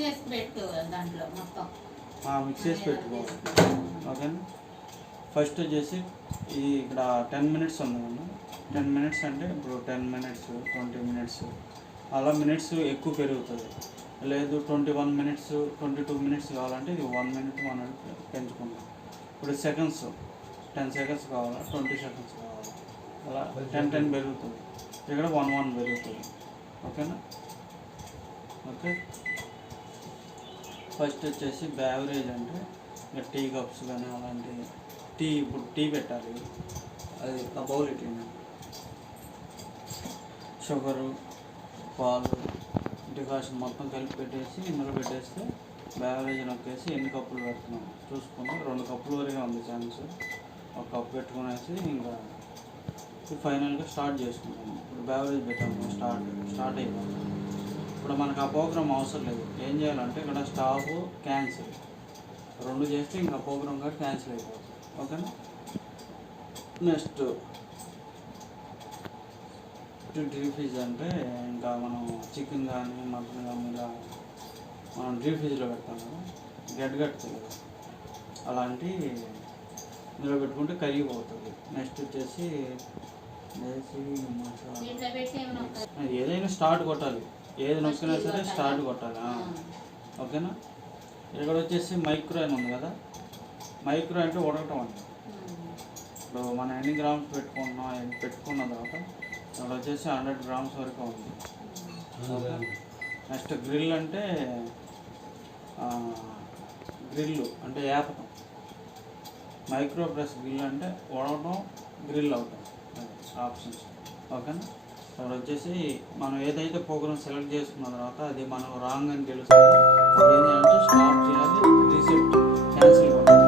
చేసి పెట్టు దాంట్లో మొత్తం మిక్స్ చేసి పెట్టుకోవాలి. ఓకేనా. ఫస్ట్ వచ్చేసి ఈ ఇక్కడ 10 మినిట్స్ ఉంది కదా, 10 మినిట్స్ అంటే ఇప్పుడు 10 మినిట్స్ 20 మినిట్స్ అలా మినిట్స్ ఎక్కువ పెరుగుతుంది. లేదు 21 మినిట్స్ 22 మినిట్స్ కావాలంటే ఇది 1 మినిట్ మనం పెంచుకుంటాం. ఇప్పుడు సెకండ్స్ 10 సెకండ్స్ కావాలా, 20 సెకండ్స్ కావాలా, అలా 10 పెరుగుతుంది. ఇక్కడ 1 పెరుగుతుంది. ఓకేనా. ఓకే. ఫస్ట్ వచ్చేసి బ్యావరేజ్ అంటే ఇంకా టీ కప్స్ కానీ అలాంటివి ఇప్పుడు టీ పెట్టాలి, అది ఆ బౌల్ ఇట్లా షుగరు పాలు డికాషన్ మొత్తం కలిపి పెట్టేసి ఇందులో పెట్టేస్తే బ్యావరేజ్ నొక్కేసి ఎన్ని కప్పులు పెడుతున్నాం చూసుకుని 2 కప్పుల వరకే ఉంది ఛాన్స్. 1 కప్పు పెట్టుకునేసి ఇంకా ఫైనల్గా స్టార్ట్ చేసుకుంటాము. ఇప్పుడు బ్యావరేజ్ పెట్టాము, స్టార్ట్ అయిపోయింది. ఇప్పుడు మనకు ఆ ప్రోగ్రామ్ అవసరం లేదు. ఏం చేయాలంటే ఇక్కడ స్టాప్ క్యాన్సిల్ 2 చేస్తే ఇంకా ప్రోగ్రామ్ కూడా క్యాన్సిల్ అయిపోతుంది. ఓకేనా. నెక్స్ట్ డీప్ ఫ్రిడ్జ్ అంటే ఇంకా మనం చికెన్ కానీ మటన్ కానీ ఇలా మనం డీప్ ఫ్రిడ్జ్లో పెడతాం కదా, గడ్డగట్టుతుంది కదా, అలాంటి ఇందులో పెట్టుకుంటే కరిగిపోతుంది. నెక్స్ట్ వచ్చేసి ఏదైనా స్టార్ట్ కొట్టాలి, ఏది నొక్కినా సరే స్టార్ట్ కొట్టాలి. ఓకేనా. ఇక్కడ వచ్చేసి మైక్రో అని ఉంది కదా, మైక్రో అంటే ఉడకటం అండి. ఇప్పుడు మనం ఎన్ని గ్రామ్స్ పెట్టుకున్న తర్వాత ఇక్కడ వచ్చేసి 100 గ్రామ్స్ వరకు ఉంది. నెక్స్ట్ గ్రిల్ అంటే ఏపటం. మైక్రో ప్లస్ గ్రిల్ అంటే ఉడకటం, గ్రిల్ అవటం ఆప్షన్స్. ఓకేనా. ఇక్కడ వచ్చేసి మనం ఏదైతే ప్రోగ్రామ్ సెలెక్ట్ చేసుకున్న తర్వాత అది మనం రాంగ్ అని తెలుస్తుంది. అప్పుడు ఏం చేయాలంటే స్టాప్ చేయాలి, రీసెట్ క్యాన్సిల్ కొట్టాలి.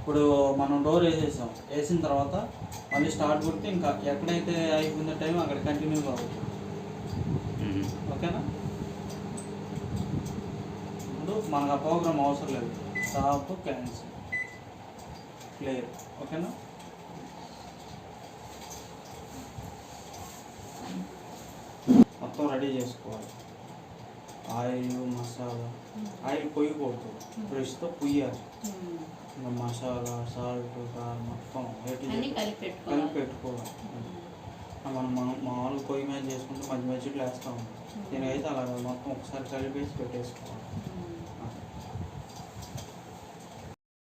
ఇప్పుడు మనం డోర్ వేసేసాం, వేసిన తర్వాత మళ్ళీ స్టార్ట్ కొడితే ఇంకా ఎక్కడైతే అయిపోయిన టైం అక్కడ కంటిన్యూగా అవుతుంది. ఓకేనా. ఇప్పుడు మనకు ఆ ప్రోగ్రామ్ అవసరం లేదు, స్టాప్ క్యాన్సిల్ క్లియర్. ఓకేనా. మొత్తం రెడీ చేసుకోవాలి. ఆయిల్ మసాలా, ఆయిల్ పొయ్యకూడదు, బ్రష్తో పొయ్యాలి. ఇంకా మసాలా సాల్ట్ మొత్తం కలిపి పెట్టుకోవాలి. మనం మామూలుగా పొయ్యి మీద చేసుకుంటే మధ్య మధ్యలో వేస్తూ ఉంటాం. దీనికైతే అలా మొత్తం ఒకసారి కలిపేసి పెట్టేసుకోవాలి.